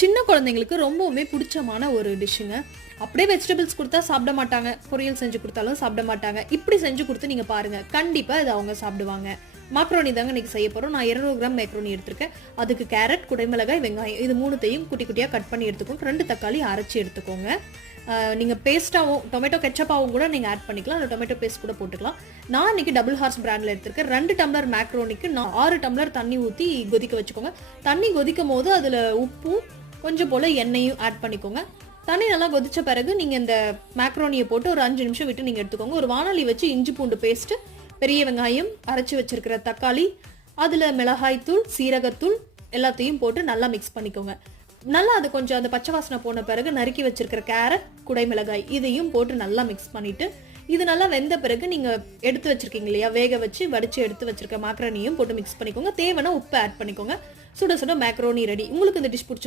சின்ன குழந்தைங்களுக்கு ரொம்பவுமே பிடிச்சமான ஒரு டிஷ்ஷுங்க. அப்படியே வெஜிடபிள்ஸ் குடுத்தா சாப்பிட மாட்டாங்க. பொரியல் செஞ்சு குடுத்தாலும் சாப்பிட மாட்டாங்க. இப்படி செஞ்சு குடுத்து நீங்க பாருங்க. கண்டிப்பா இத அவங்க சாப்பிடுவாங்க. மாக்ரோனி தாங்க இன்னைக்கு செய்ய போறோம். நான் 200 கிராம் மேக்ரோனி எடுத்திருக்கேன். அதுக்கு கேரட், குடைமிளகாய், வெங்காயம் இது 3த்தையும் குட்டி குட்டியா கட் பண்ணி எடுத்துக்கோங்க. 2 தக்காளி அரைச்சு எடுத்துக்கோங்க. நீங்க பேஸ்ட்டாவும் டொமேட்டோ கெச்சப்பாவும் கூட நீங்க ஆட் பண்ணிக்கலாம். இல்ல டொமேட்டோ பேஸ்ட் கூட போட்டுக்கலாம். நான் இன்னைக்கு டபுள் ஹார்ஸ் பிராண்ட்ல எடுத்திருக்கேன். 2 டம்ளர் மேக்ரோனிக்கு நான் 6 டம்ளர் தண்ணி ஊத்தி கொதிக்க வச்சுக்கோங்க. தண்ணி கொதிக்கும் போது அதுல உப்பும் கொஞ்சம் போல எண்ணெயும் ஆட் பண்ணிக்கோங்க. தண்ணி நல்லா கொதிச்ச பிறகு நீங்க இந்த மேக்ரோனியை போட்டு ஒரு 5 நிமிஷம் விட்டு நீங்க எடுத்துக்கோங்க. ஒரு வானொலி வச்சு இஞ்சி பூண்டு பேஸ்ட், பெரிய வெங்காயம், அரைச்சு வச்சிருக்கிற தக்காளி, அதுல மிளகாய் தூள், சீரகத்தூள் எல்லாத்தையும் போட்டு நல்லா மிக்ஸ் பண்ணிக்கோங்க. நல்லா அது கொஞ்சம் அந்த பச்சை வாசனை போன பிறகு நறுக்கி வச்சிருக்கிற கேரட், குடைமிளகாய் இதையும் போட்டு நல்லா மிக்ஸ் பண்ணிட்டு இது நல்லா வெந்த பிறகு நீங்க எடுத்து வச்சிருக்கீங்க இல்லையா, வேக வச்சு வடிச்சு எடுத்து வச்சிருக்க மேக்ரோனியும் போட்டு மிக்ஸ் பண்ணிக்கோங்க. தேவைன்னா உப்பு ஆட் பண்ணிக்கோங்க. சுட சுட மேக்ரோனி ரெடி. உங்களுக்கு இந்த டிஷ் பிடிச்சி